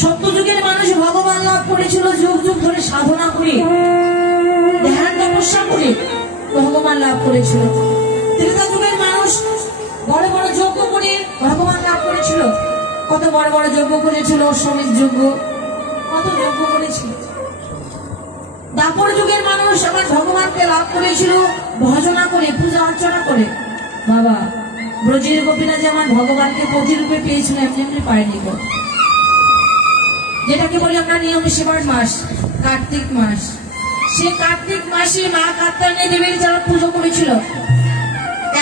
সত্যযুগের মানুষ ভগবান লাভ করেছিল যুগ যুগ ধরে সাধনা করে, ধ্যান তপস্যা করে ভগবান লাভ করেছিল। ত্রেতা যুগের মানুষ বড় বড় যজ্ঞ করে ভগবান লাভ করেছিল। কত বড় বড় যজ্ঞ করেছিল, শ্রমিক যজ্ঞ, কত যজ্ঞ করেছিল। দাপর যুগের মানুষ আমার ভগবানকে লাভ করেছিল ভজনা করে, পূজা অর্চনা করে। বাবা, ব্রজের গোপীরা যে আমার ভগবানকে প্রতিরূপে পেয়েছিল, এমনি এমনি পায়নি গো। যেটাকে বলি আমরা নিয়ম সেবার মাস, কার্তিক মাস, সে কার্তিক মাসে মা কাত্যায়নী দেবীর যারা পুজো করেছিল,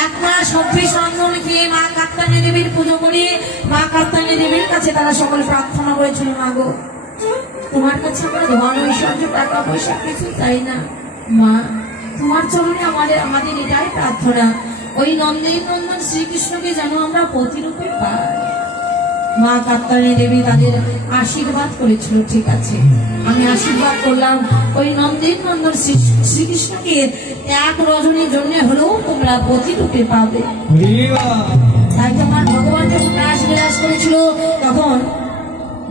এক মাস 26 রন্ধন খেয়ে মা কাত্যায়নী দেবীর পুজো করে মা কাত্যায়নী দেবীর কাছে তারা সকল প্রার্থনা করেছিল, মা গো তোমার কাছে আমরা ধন ঐশ্বর্য টাকা পয়সা কিছু চাই না, মা তোমার চরণে আমাদের এটাই প্রার্থনা, ওই নন্দের নন্দন শ্রীকৃষ্ণকে যেন আমরা প্রতিরূপে পাই। মা কাত্যায়নী দেবী তাদের আশীর্বাদ করেছিল, ঠিক আছে আমি আশীর্বাদ করলাম ওই নন্দের নন্দন শ্রীকৃষ্ণকে এক রজনীর জন্য হলেও তোমরা প্রতিরূপে পাবে। তাই তোমার ভগবান যখন রাস বিলাস করেছিল তখন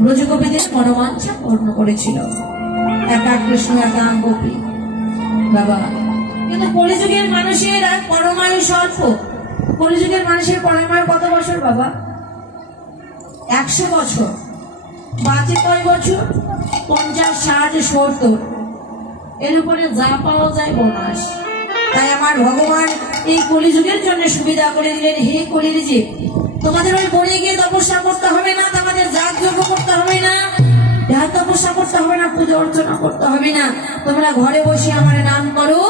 ব্রজগোপীদের মনোবাঞ্ছা পূর্ণ করেছিল, একা কৃষ্ণ একা গোপী। বাবা, কিন্তু কলিযুগের মানুষের পরমায়ু স্বল্প। কলিযুগের মানুষের পরমায়ু কত বছর বাবা? 100 বছর। বাঁচে কয় বছর? 50, 60, 70, এর উপরে যা পাওয়া যায় বোনাস। তাই আমার ভগবান এই কলিযুগের জন্য সুবিধা করে দিলেন, হে কলির জীব, তোমাদের ওই বনে গিয়ে তপস্যা করতে হবে না, তোমাদের যাগ যজ্ঞ করতে হবে না, ধ্যান তপস্যা করতে হবে না, পুজো অর্চনা করতে হবে না, তোমরা ঘরে বসে আমার নাম করো।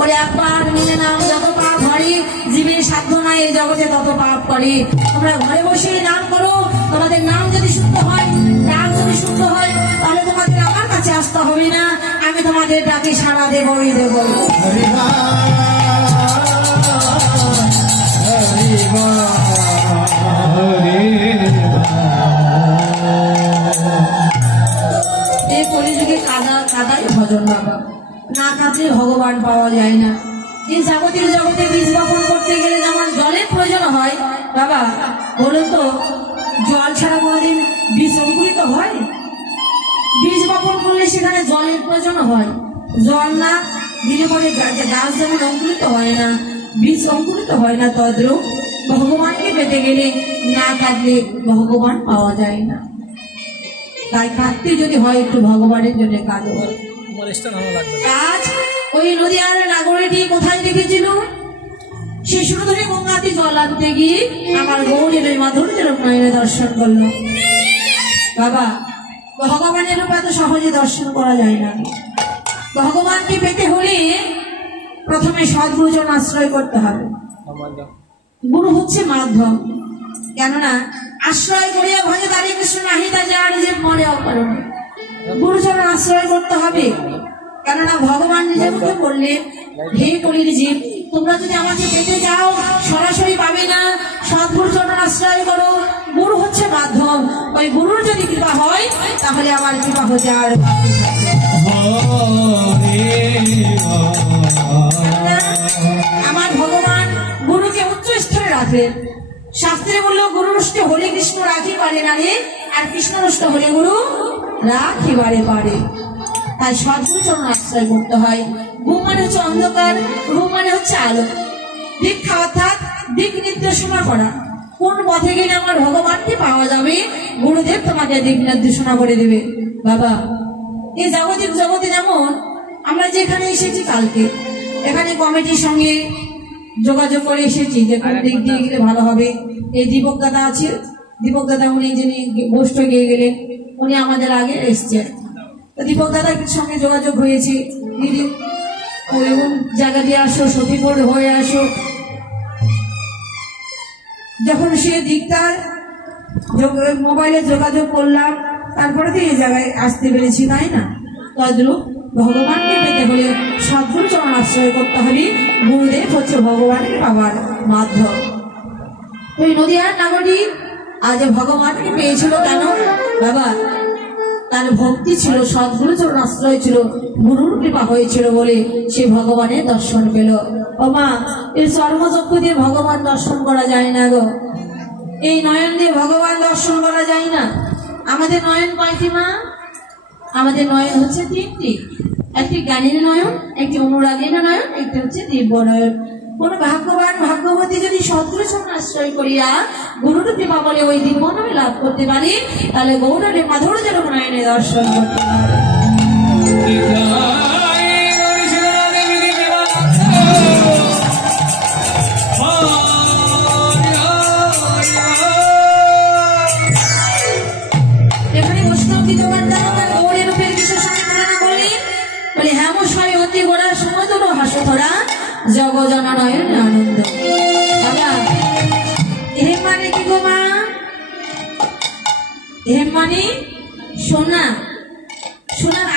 ওরে একবার মিলে নাম, যত পাপ হয় জীবের সাধ্য নাই এই জগতে তত পাপ করে। তোমরা ঘরে বসে নাম করো, তোমাদের নাম যদি শুদ্ধ হয়, নাম যদি শুদ্ধ হয়, তাহলে তোমাদের আমার কাছে আসতে হবে না, আমি তোমাদের ডাকে সাড়া দেবই দেব। এই কলিযুগে কাদাই ভজন বাবা, না কাঁদলে ভগবান পাওয়া যায় না। এই জাগতিক জগতে বীজ বপন করতে গেলে যেমন জলের প্রয়োজন হয় বাবা, বলুন তো জল ছাড়া কোনোদিন বীজ অঙ্কুরিত হয়? বীজ বপন করলে সেখানে জলের প্রয়োজন হয়, জল না দিলে পরে গাছ যেমন অঙ্কুরিত হয় না, বীজ অঙ্কুরিত হয় না, তদ্রূপ ভগবানকে পেতে গেলে না কাঁদলে ভগবান পাওয়া যায় না। তাই কাঁদতে যদি হয় একটু ভগবানের জন্য কাঁদো। আজ ওই নদীয়ার নাগরীটি কোথায় দেখেছিল? সে শুরু ধরে গঙ্গাতে জল আনতে গিয়ে আমার গৌরীর ওই মাধুর্যের নয়নে দর্শন করলো। বাবা, ভগবানের রূপ এত সহজে দর্শন করা যায় না। ভগবানকে পেতে হলে প্রথমে সদ্গুরুজন আশ্রয় করতে হবে। গুরু হচ্ছে মাধ্যম, কেননা আশ্রয় করিয়া ভজে তারি কৃষ্ণ নাহিতা যার যে মনে অকারণ। গুরুজন আশ্রয় করতে হবে, কেননা ভগবান নিজে মুখে বললেন, হে কলির জীব, তোমরা যদি আমাকে পেতে যাও সরাসরি পাবে না, সদ্গুরুজন আশ্রয় করো। গুরু হচ্ছে মাধ্যম, ওই গুরুর যদি কৃপা হয় তাহলে আমার কৃপা হতে আর বাকি থাকে। আমার ভগবান গুরুকে উচ্চ স্তরে রাখেন। শাস্ত্রে বললো গুরু রুষ্ট হলে কৃষ্ণ রাখিবারে না রে, আর কৃষ্ণ রুষ্ট হলে গুরু রাখিবারে পারে। তাই সদ্গুরুচরণ আশ্রয় করতে হয়। ঘুম মানে হচ্ছে অন্ধকার, ঘুম মানে হচ্ছে আলো। দীক্ষা অর্থাৎ দিক নির্দেশনা করা, কোন পথে গেলে আমার ভগবানকে পাওয়া যাবে, গুরুদেব তোমাকে দিক নির্দেশনা করে দেবে। বাবা, এই জাগতিক জগতে যেমন আমরা যেখানে এসেছি কালকে, এখানে কমিটির সঙ্গে যোগাযোগ করে এসেছি যে কোন দিক দিয়ে গেলে ভালো হবে। এই দীপক দাদা আছে, দীপক দাদা উনি যিনি গোষ্ঠ গিয়ে গেলেন, উনি আমাদের আগে এসছেন। দীপক দাদার সঙ্গে যোগাযোগ হয়েছে, দিদি এমন জায়গা দিয়ে আসো, সতীপুর হয়ে আসো। যখন সে দিকটার মোবাইলে যোগাযোগ করলাম, তারপরে তো এই জায়গায় আসতে পেরেছি, তাই না? তদ্রূপ ভগবানকে পেতে হলে সদ্গুরু চরণ আশ্রয় করতে হবে। গুরুদেব হচ্ছে ভগবানকে পাওয়ার মাধ্যম। ওই নদীয়ার নাগরী আজ ভগবানকে পেয়েছিল কেন বাবা? তার ভক্তি ছিল, সদ্গুরু চরণ আশ্রয় ছিল, গুরুর কৃপা হয়েছিল বলে সে ভগবানের দর্শন পেল। ও মা, এই চর্মচক্ষু দিয়ে ভগবান দর্শন করা যায় না গো, এই নয়ন দিয়ে ভগবান দর্শন করা যায় না। আমাদের নয়ন কয়টি মা? আমাদের নয়ন হচ্ছে তিনটি। একটি জ্ঞানীর নয়ন, একটি অনুরাগীর নয়ন, একটি হচ্ছে দিব্য নয়ন। কোন ভাগ্যবান ভাগ্যবতী যদি সদ্গুরু আশ্রয় করিয়া গুরুরূপী বলে ওই দিব্য নয় লাভ করতে পারি, তাহলে গৌরের মাধুর্য নয়নে দর্শন করতে পারে। এখানে বৈষ্ণব কি তোমার দ্বারা গৌরের রূপের বিশেষ তুলনা করলি বলে হেমস্বামী অতি গোড়ার সময় তো হাসো ধরা জগজনা নয়ন আনন্দ। হেম মানে কি গো মা? হেম মানে সোনা। সোনার